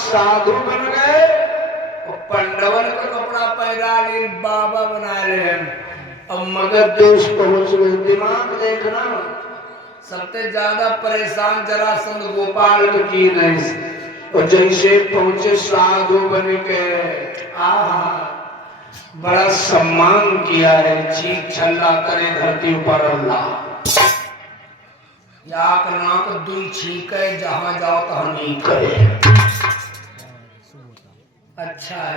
साधु बन गए और पंडवन का कपड़ा पहना ले बाबा बना ले। अब मगध देश पहुंच गए। दिमाग देखना, सबसे ज्यादा परेशान जरासंध गोपाल की नहीं। और जैसे पहुंचे साधु बन के बड़ा सम्मान किया है। चीख छल्ला करे धरती पर अल्लाह, याक नाक दुई छीके जहां जाओ तो नहीं करे। अच्छा है।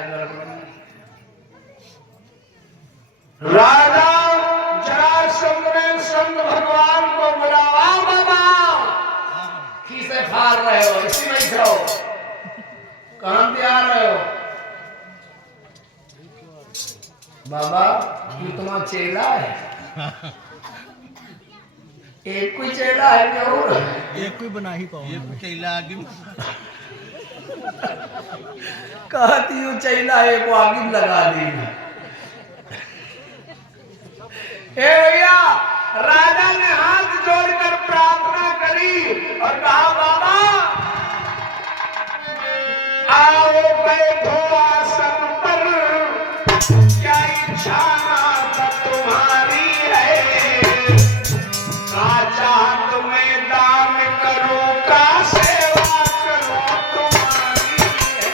राजा जरासंध ने संत भगवान को बुलावा। बाबा किसे फाड़ रहे हो? इसी में जाओ, कहां पे आ रहे हो? बाबा ये तुम्हारा चेला है? एक कोई चेला है क्या? और एक कोई बना ही पाओ। ये चेला आगे कहती हूँ चैला है को आगे लगा दी। भैया राजा ने हाथ जोड़कर प्रार्थना करी और कहा बाबा आओ बैठो आसन पर, क्या इच्छा ना तुम्हारी है, राजा तुम्हें दान करो का सेवा करो तुम्हारी है।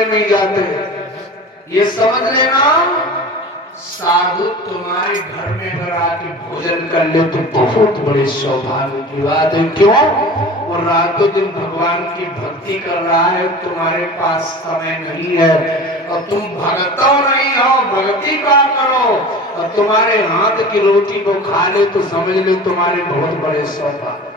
नहीं जाते। ये समझ लेना, साधु तुम्हारे घर में अगर आके भोजन कर ले तो बहुत बड़े सौभाग्य की बात है। क्यों? वो रातों दिन भगवान की भक्ति कर रहा है, तुम्हारे पास समय नहीं है और तुम भगतो नहीं हो, भक्ति का करो और तुम्हारे हाथ की रोटी को खा ले तो समझ लो तुम्हारे बहुत बड़े सौभाग्य।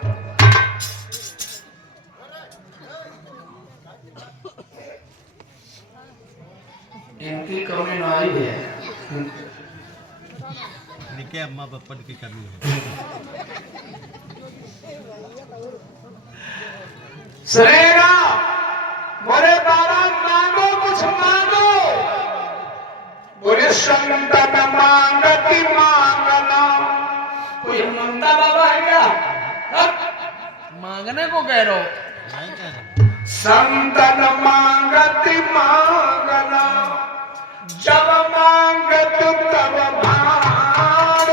इनकी कमी नहीं है, निके अम्मा पापा की कमी है। सुनेगा बोले बाबा मांगो कुछ मांगो, बोले संतन मांगती मांगना। कोई मांगता बाबा है क्या? मांगने को कह रहे हो? संतन मांगती मांगना, जब मांगत तब भार,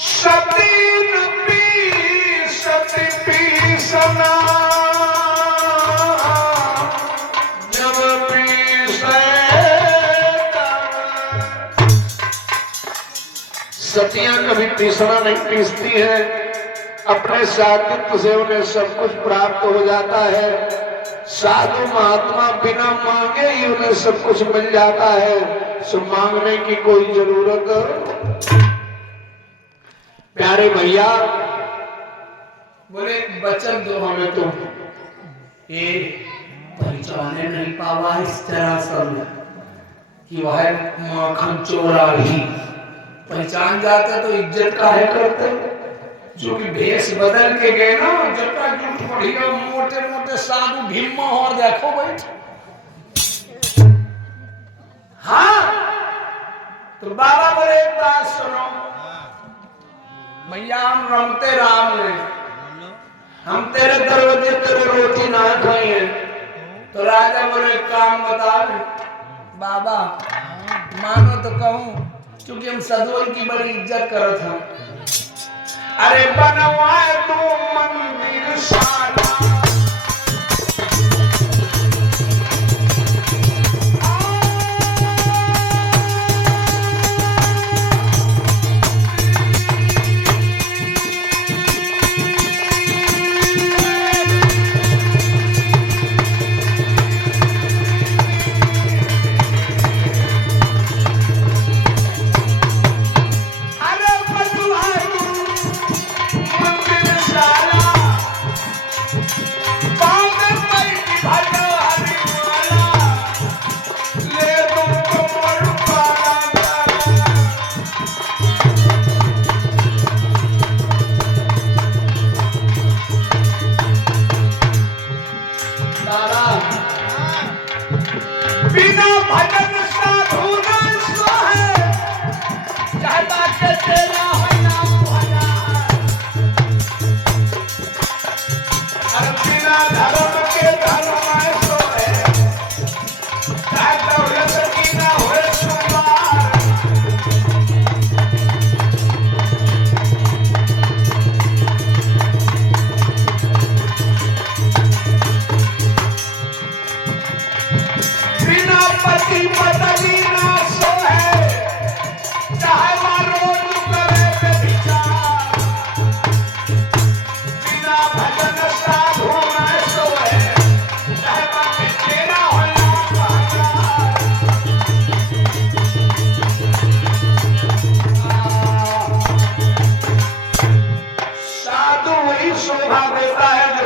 सती न पी सती पी सतियां कभी तीसरा नहीं पीसती है, अपने सात्वित्व से उन्हें सब कुछ प्राप्त हो जाता है। साधु महात्मा बिना मांगे ही उन्हें सब कुछ मिल जाता है, सो मांगने की कोई जरूरत। प्यारे भैया बोले वचन दो हमें, तुम ये पहचाने नहीं पावा इस तरह सब कि वह माखन चोरा ही पहचान जाता तो इज्जत काहे करते। जो कि भेष बदल के गए ना, जटा जुट बढ़िया मोटे मोटे साधु भीम और देखो बैठ। हाँ तो बाबा बोले एक बात सुनो भैया, हम रमते राम ने, हम तेरे दरवाजे तेरे रोटी ना खाए। तो राजा बोले काम बता। बाबा मानो तो कहूं, क्योंकि हम सदोल की बड़ी इज्जत करत हम। अरे बनवाए तो मंदिर शाला,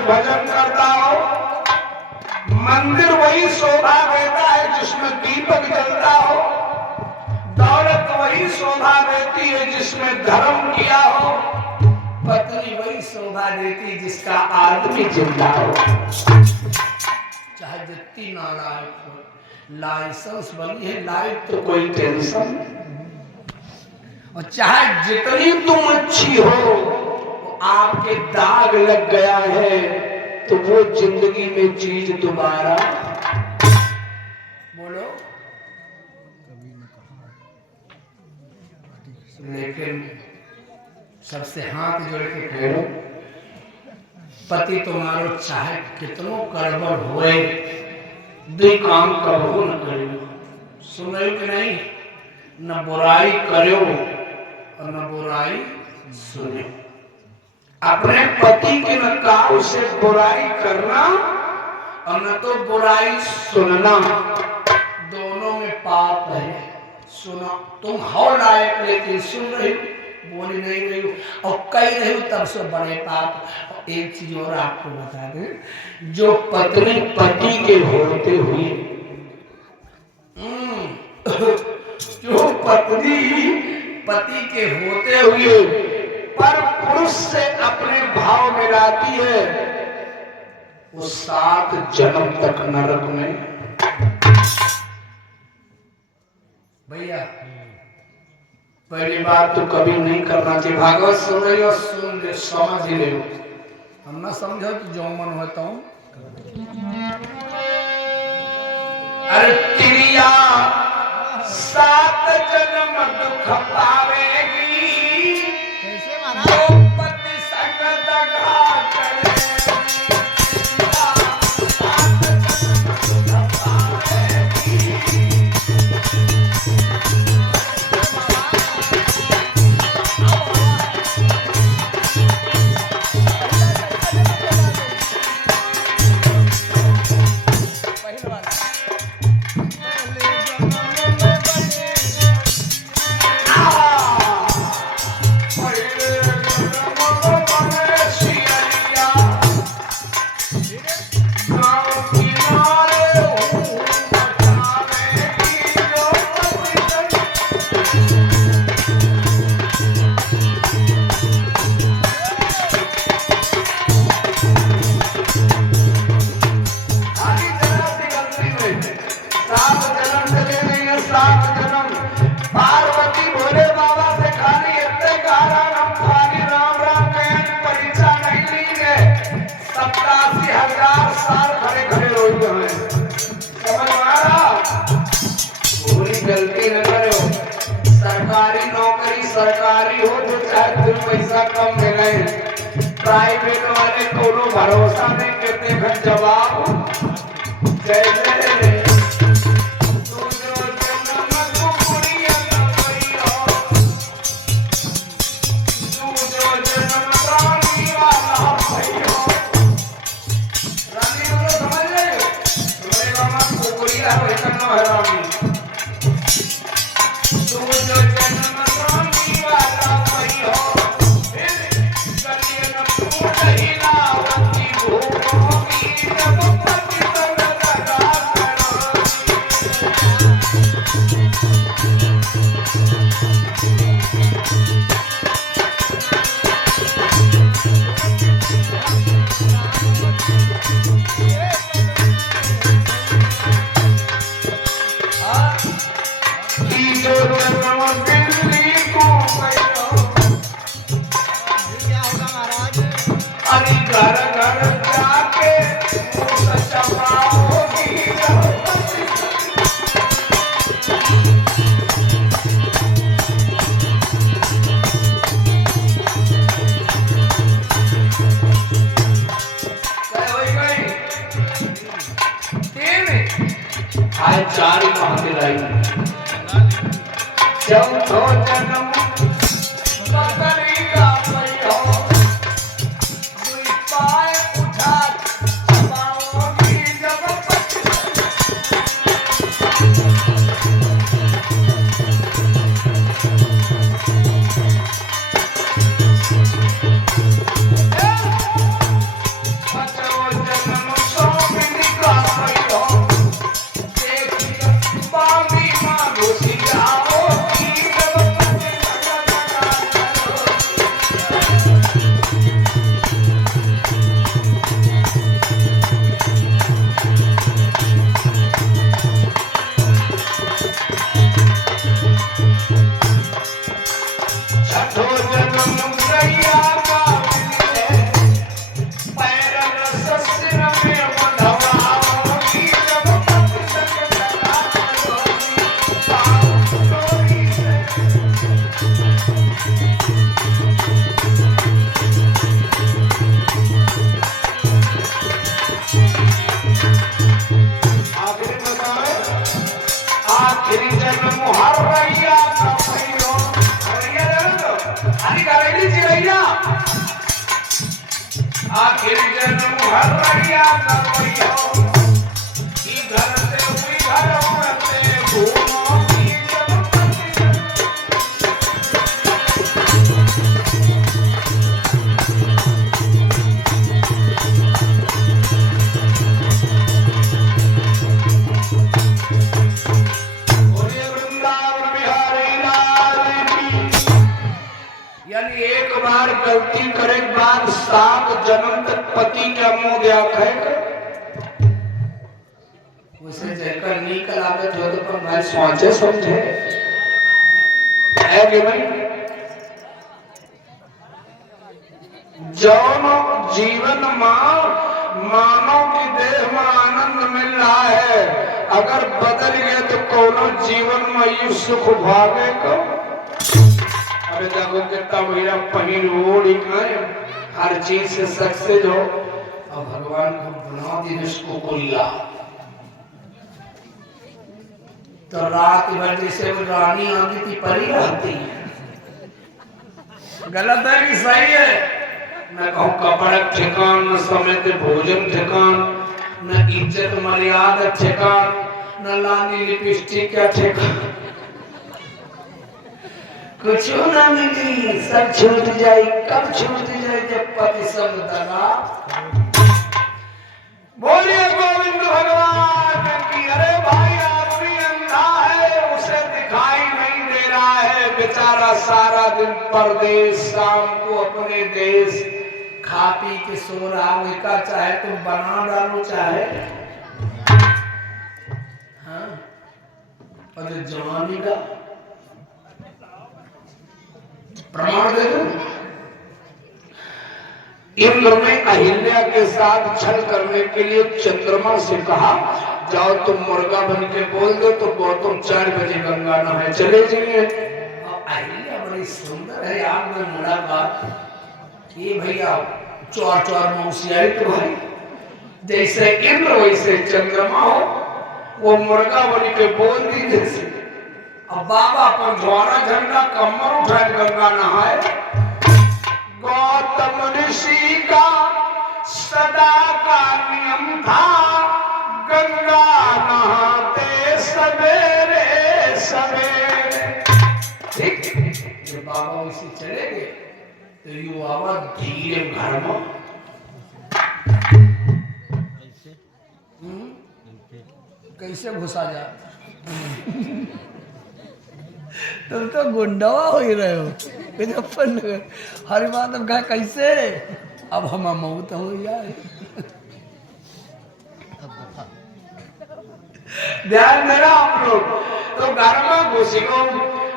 भजन करता हो। मंदिर वही शोभा देता है जिसमें दीपक जलता हो। दौलत वही शोभा देती है जिसमें धर्म किया हो। पत्नी वही शोभा देती है जिसका आदमी जिंदा हो। चाहे जितनी नालायक हो, लाइसेंस बनी है लाइफ तो कोई टेंशन। और चाहे जितनी तुम अच्छी हो, आपके दाग लग गया है तो वो जिंदगी में चीज दोबारा बोलो। लेकिन सबसे हाथ जोड़ के कहो, पति तुम्हारो चाहे कितनो गड़बड़ होए, दो काम करो न करो। सुनो कि नहीं, न बुराई करो और न बुराई सुनो। अपने पति के न काऊ से बुराई करना और न तो बुराई सुनना, दोनों में पाप है। सुनो, तुम हो लायक लेकिन सुन रही हो, बोली नहीं रही हो और कही रही हो, तब से बड़े पाप। और एक चीज और आपको बता दें, जो पत्नी पति के होते हुए जो पत्नी पति के होते हुए पर पुरुष से अपने भाव मिलाती है, वो 7 जन्म तक नरक में। भैया पहली बात तो कभी नहीं करना चाहिए। भागवत सुन रही हो, सुन ले, समझ ले। हम ना समझो तो जो मन होता हूं। अरे क्रिया 7 जन्म दुख पावेगी, जो पति संग दगा करे। सरकारी हो तो चाहे 2 पैसा कम मिले, प्राइवेट वाले कोनो भरोसा नहीं करते घर जवाब जैसे चौथो जन्म बकरीदा पैयो दुई पाय उठा पाओगी जब पांचो जन्म सोमिनी का पैयो देखिए बामी मां घुसी आखिर जन्म हर रैया का पैयो घर से हुई घर उड़ते घूमो की वृंदावन बिहारी लाल की। यानी एक बार गलती करे बाद 7 जन्म तक पति के मुंह दिया खाएगा उसे जयकर निकल आवे जो तो पर भाई सोचे समझे है कि भाई जौन जीवन मानव की देह में आनंद मिल रहा है अगर बदल गए तो कोनो जीवन में यू सुख भागेगा। अरे देखो कितना भैया पहन ओढ़ी खाए हर चीज से सक्सेस हो और भगवान को बना दिन इसको कुल्ला तो रात भर जैसे वो रानी आती थी परी रहती है। गलत है कि सही है? मैं कहूँ कपड़ा ठिकान न समय भोजन ठिकान न इज्जत मर्यादा ठिकान न लानी लिपस्टिक का ठिकान कुछ न मिली सब छूट जाए। कब छूट जाए जब पति सब दगा। बोलिए गोविंद भगवान की। अरे भाई आदमी अंधा है उसे दिखाई नहीं दे रहा है बेचारा सारा दिन परदेश शाम को अपने देश खा पी के सो रहा का चाहे तुम बना डालो चाहे हाँ और जवानी का प्रमाण दे दो। इंद्र ने अहिल्या के साथ छल करने के लिए चंद्रमा से कहा जाओ तुम मुर्गा बन के बोल दो तो गौतम 4 बजे गंगा नहाए चले जाइए। अहिल्या बड़ी बड़ी सुंदर है यार में मुलाकात। ये भैया चौर चौर मौसियाई तो भाई जैसे इंद्र वैसे चंद्रमा हो, वो मुर्गा बोली के बोल दी जैसे। अब बाबा पर द्वारा झंडा कमर उठा गंगा नहाए। गौतम ऋषि का सदा का नियम था, गंगा नहाते सवेरे सवेरे। ठीक जब बाबा उसी चले गए तो यू आवाज धीरे घर में कैसे घुसा जा। तुम तो गुंडवा हो ही रहे हो। हरिमाधव कहा कैसे, अब हम मौत हो यार। ध्यान देना आप लोग। तो घर में घुसी गो।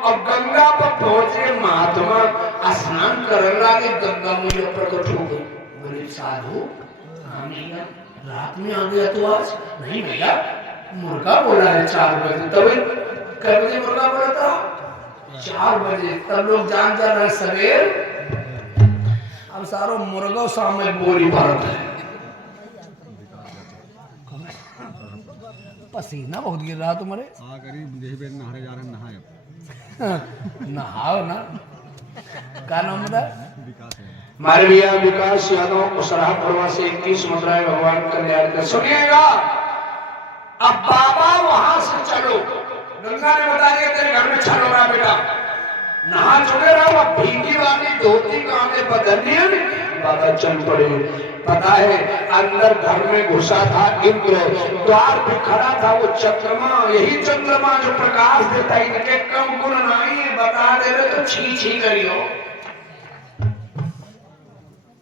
अब गंगा पर पहुंचे महात्मा स्नान करने लगे। गंगा मैया प्रकट हो गई। बोले साधु भैया रात में आ गया तो आज नहीं भैया मुर्गा बोला है 4 बजे। तभी कै बजे मुर्गा बोला था 4 बजे। तब लोग जान जा रहे सवेर। अब सारो मुर्गा सामने बोरी भरत है। पसीना बहुत गिर रहा तुम्हारे। नहारे जा रहे हैं, नहाए नहाओ ना। क्या नाम था? विकास है। हमारे भैया विकास यादव उसराहा परवा से 21 मुद्राएं भगवान कल्याण कर। सुनिएगा अब बाबा वहां से चलो। गंगा ने बता दिया तेरे घर में चलो रहा बेटा, नहा चुके रहो। अब भीगी वाली धोती कांधे बदलनी है। बाबा चल पड़े। पता है अंदर घर में घुसा था इंद्र, द्वार पे खड़ा था वो चंद्रमा। यही चंद्रमा जो प्रकाश देता है, इनके कम गुण नहीं बता दे रहे तो छी छी करियो।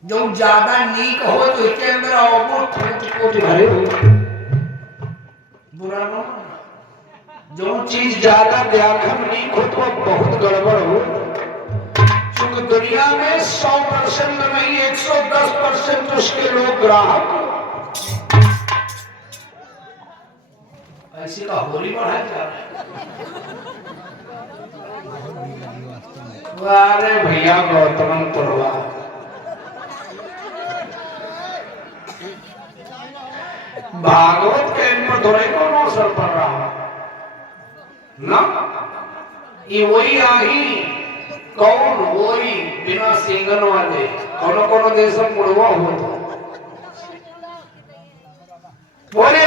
जो ज्यादा नीक हो तो इसके अंदर आओ भरे हो। बुरा ना जो चीज ज्यादा व्याघ्र नीक हो तो बहुत गड़बड़ हो। क्योंकि दुनिया में 100% नहीं 110% उसके लोग ग्राहक। ऐसी का होली बढ़ाया जा रहा है। अरे भैया गौतम पुरवा भागवत के इन पर थोड़ा कौन असर पड़ रहा ना। ये वही आही कौन वही बिना सिंगन वाले कोनो कोनो देश में मुड़वा होता। बोले